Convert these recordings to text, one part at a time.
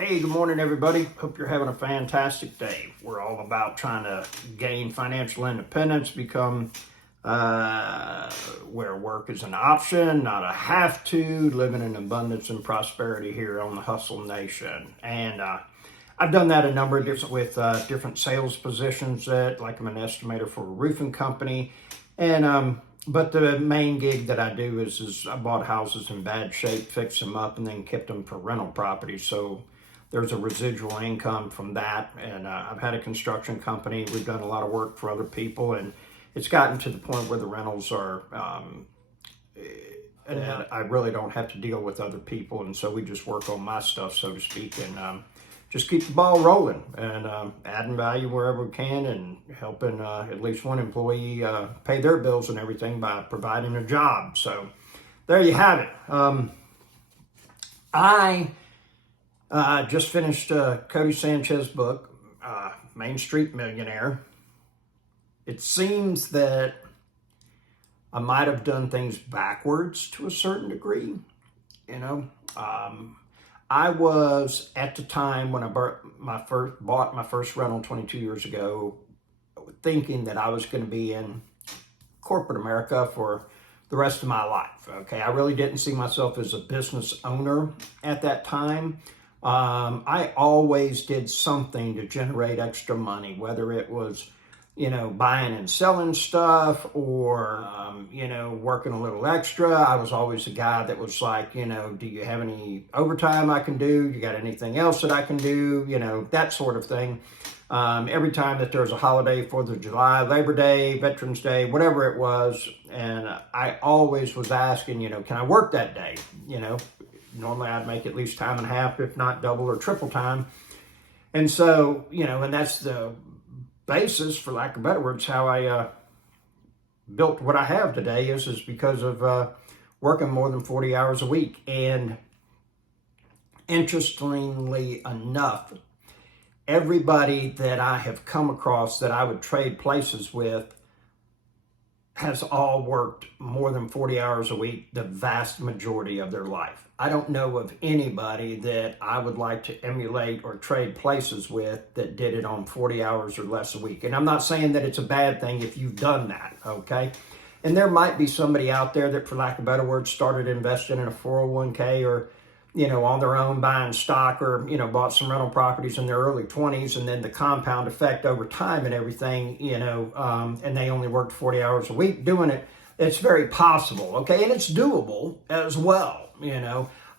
Hey, good morning, everybody. Hope you're having a fantastic day. We're all about trying to gain financial independence, become where work is an option, not a have to, living in abundance and prosperity here on the Hustle Nation. And I've done that a number of different sales positions. Like I'm an estimator for a roofing company, and but the main gig that I do is I bought houses in bad shape, fixed them up, and then kept them for rental properties. So there's a residual income from that. And I've had a construction company. We've done a lot of work for other people, and it's gotten to the point where the rentals are, and I really don't have to deal with other people. And so we just work on my stuff, so to speak, and just keep the ball rolling and adding value wherever we can and helping at least one employee pay their bills and everything by providing a job. So there you have it. I just finished Codie Sanchez book, Main Street Millionaire. It seems that I might have done things backwards to a certain degree. I was at the time when I bought my first rental 22 years ago, thinking that I was going to be in corporate America for the rest of my life. Okay, I really didn't see myself as a business owner at that time. I always did something to generate extra money, whether it was, buying and selling stuff or, working a little extra. I was always the guy that was like, do you have any overtime I can do? You got anything else that I can do? That sort of thing. Every time that there was a holiday, 4th of July, Labor Day, Veterans Day, whatever it was. And I always was asking, can I work that day? Normally I'd make at least time and a half, if not double or triple time. And so, and that's the basis, for lack of better words, how I built what I have today is because of working more than 40 hours a week. And interestingly enough, everybody that I have come across that I would trade places with has all worked more than 40 hours a week the vast majority of their life. I don't know of anybody that I would like to emulate or trade places with that did it on 40 hours or less a week. And I'm not saying that it's a bad thing if you've done that, okay? And there might be somebody out there that, for lack of better words, started investing in a 401k or, on their own, buying stock or, bought some rental properties in their early 20s, and then the compound effect over time and everything, and they only worked 40 hours a week doing it. It's very possible, okay? And it's doable as well,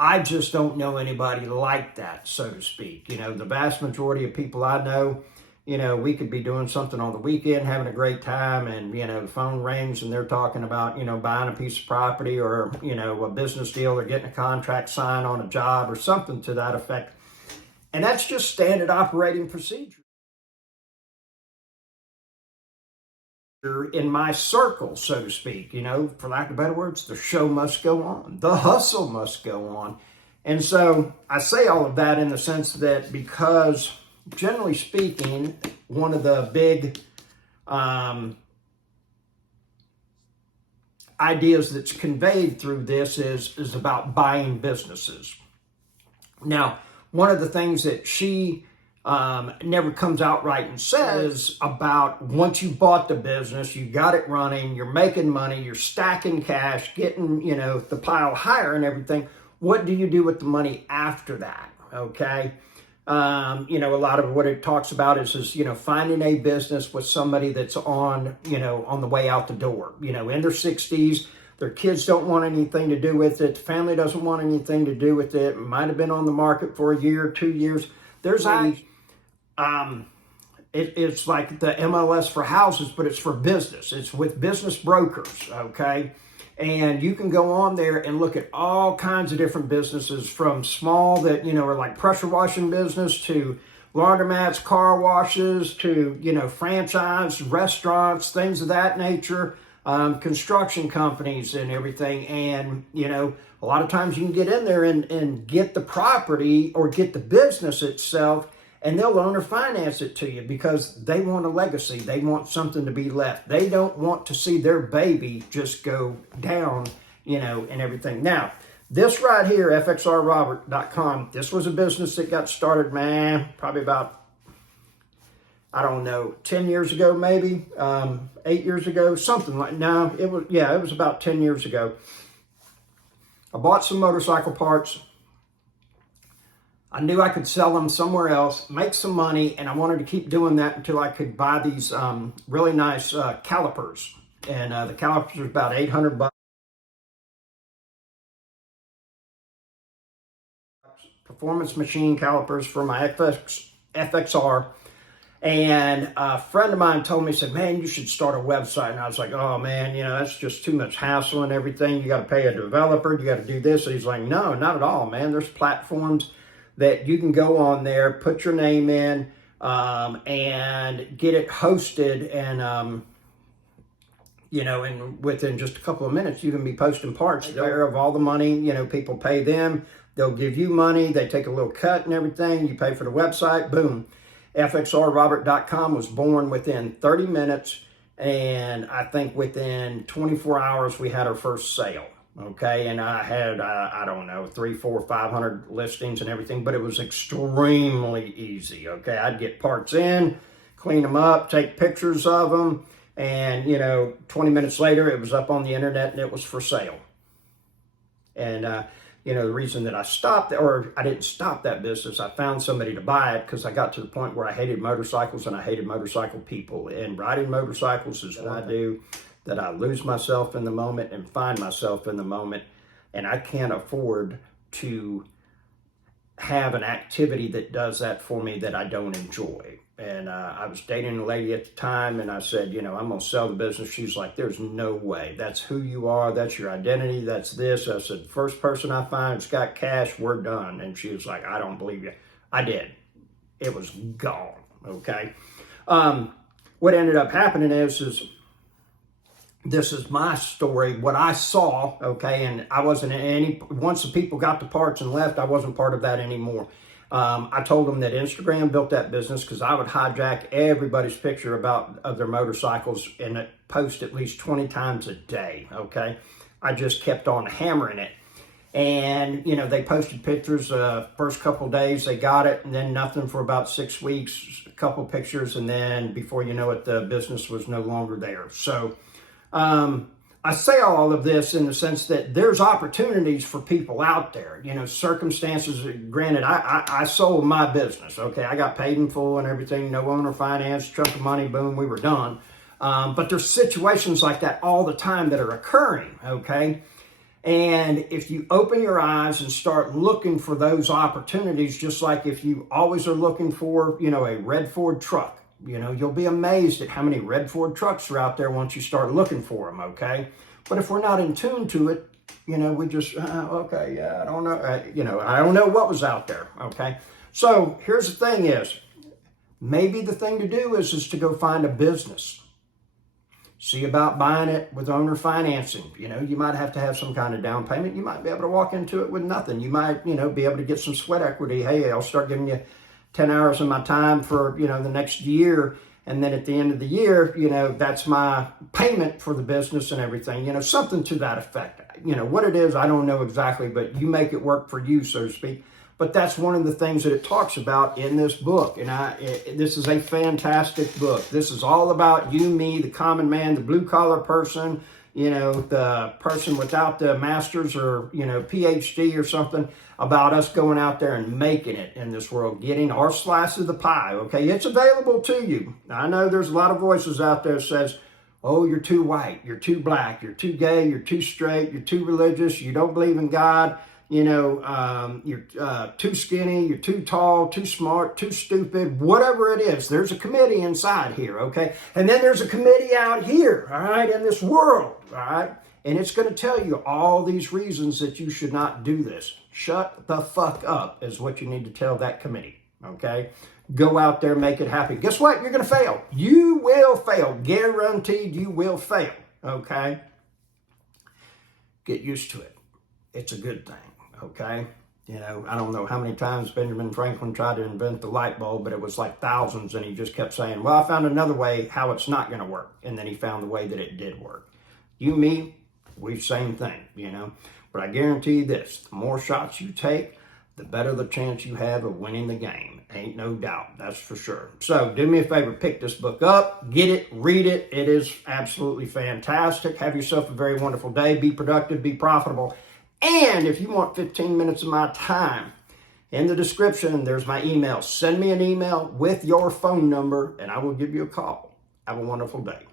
I just don't know anybody like that, so to speak. The vast majority of people I know, we could be doing something on the weekend, having a great time, and, the phone rings and they're talking about, buying a piece of property or, a business deal or getting a contract signed on a job or something to that effect. And that's just standard operating procedure. In my circle, so to speak, for lack of better words, the show must go on. The hustle must go on. And so I say all of that in the sense that because, generally speaking, one of the big ideas that's conveyed through this is about buying businesses. Now, one of the things that she never comes out right and says about once you bought the business, you got it running, you're making money, you're stacking cash, getting, the pile higher and everything. What do you do with the money after that? Okay. A lot of what it talks about is finding a business with somebody that's on the way out the door, in their 60s. Their kids don't want anything to do with it. The family doesn't want anything to do with it. Might have been on the market for a year, 2 years. There's it's like the MLS for houses, but it's for business. It's with business brokers, okay? And you can go on there and look at all kinds of different businesses, from small that, are like pressure washing business, to laundromats, car washes, to, franchise, restaurants, things of that nature, construction companies and everything. And, a lot of times you can get in there and get the property or get the business itself, and they'll loan or finance it to you because they want a legacy. They want something to be left. They don't want to see their baby just go down, and everything. Now, This right here, fxrrobert.com, this was a business that got started, man, probably about, I don't know, 10 years ago, maybe, 8 years ago, something like, no, it was about 10 years ago. I bought some motorcycle parts. I knew I could sell them somewhere else, make some money, and I wanted to keep doing that until I could buy these really nice calipers. And the calipers are about $800. Performance machine calipers for my FXR. And a friend of mine told me, said, man, you should start a website. And I was like, oh man, that's just too much hassle and everything. You got to pay a developer. You got to do this. And he's like, no, not at all, man. There's platforms that you can go on there, put your name in, and get it hosted. And, and within just a couple of minutes, you can be posting parts there of all the money. People pay them. They'll give you money. They take a little cut and everything. You pay for the website. Boom. fxrrobert.com was born within 30 minutes, and I think within 24 hours we had our first sale. Okay, and I had I don't know, 300, 400, 500 listings and everything, but it was extremely easy. Okay, I'd get parts in, clean them up, take pictures of them, and 20 minutes later it was up on the internet and it was for sale. And the reason that I stopped, or I didn't stop that business, I found somebody to buy it because I got to the point where I hated motorcycles and I hated motorcycle people. And riding motorcycles is what I do, that I lose myself in the moment and find myself in the moment. And I can't afford to have an activity that does that for me that I don't enjoy. And I was dating a lady at the time, and I said, I'm going to sell the business. She's like, there's no way. That's who you are. That's your identity. That's this. I said, first person I find that's got cash, we're done. And she was like, I don't believe you. I did. It was gone. Okay. What ended up happening is this is my story, what I saw. Okay. And I wasn't in any, once the people got the parts and left, I wasn't part of that anymore. I told them that Instagram built that business because I would hijack everybody's picture of their motorcycles and post at least 20 times a day, okay? I just kept on hammering it. And, they posted pictures first couple days, they got it, and then nothing for about 6 weeks, a couple pictures, and then before you know it, the business was no longer there. So, I say all of this in the sense that there's opportunities for people out there, circumstances. Granted, I sold my business. Okay. I got paid in full and everything, no owner finance, chunk of money, boom, we were done. But there's situations like that all the time that are occurring. Okay. And if you open your eyes and start looking for those opportunities, just like if you always are looking for, a red Ford truck, you'll be amazed at how many red Ford trucks are out there once you start looking for them, okay? But if we're not in tune to it, we just, okay, yeah, I don't know, I don't know what was out there, okay? So here's the thing is, maybe the thing to do is to go find a business. See about buying it with owner financing. You might have to have some kind of down payment. You might be able to walk into it with nothing. You might, be able to get some sweat equity. Hey, I'll start giving you 10 hours of my time for, the next year. And then at the end of the year, that's my payment for the business and everything, something to that effect. What it is, I don't know exactly, but you make it work for you, so to speak. But that's one of the things that it talks about in this book. And this is a fantastic book. This is all about you, me, the common man, the blue collar person, the person without the master's or, PhD or something, about us going out there and making it in this world, getting our slice of the pie, okay? It's available to you. I know there's a lot of voices out there that says, oh, you're too white, you're too black, you're too gay, you're too straight, you're too religious, you don't believe in God, you're too skinny, you're too tall, too smart, too stupid, whatever it is. There's a committee inside here, okay? And then there's a committee out here, all right, in this world, all right? And it's going to tell you all these reasons that you should not do this. Shut the fuck up is what you need to tell that committee, okay? Go out there, make it happen. Guess what? You're going to fail. You will fail. Guaranteed you will fail, okay? Get used to it. It's a good thing, okay? I don't know how many times Benjamin Franklin tried to invent the light bulb, but it was like thousands, and he just kept saying, well, I found another way how it's not going to work. And then he found the way that it did work. You, me, we same thing, But I guarantee you this, the more shots you take, the better the chance you have of winning the game. Ain't no doubt, that's for sure. So do me a favor, pick this book up, get it, read it. It is absolutely fantastic. Have yourself a very wonderful day. Be productive, be profitable. And if you want 15 minutes of my time, in the description, there's my email. Send me an email with your phone number and I will give you a call. Have a wonderful day.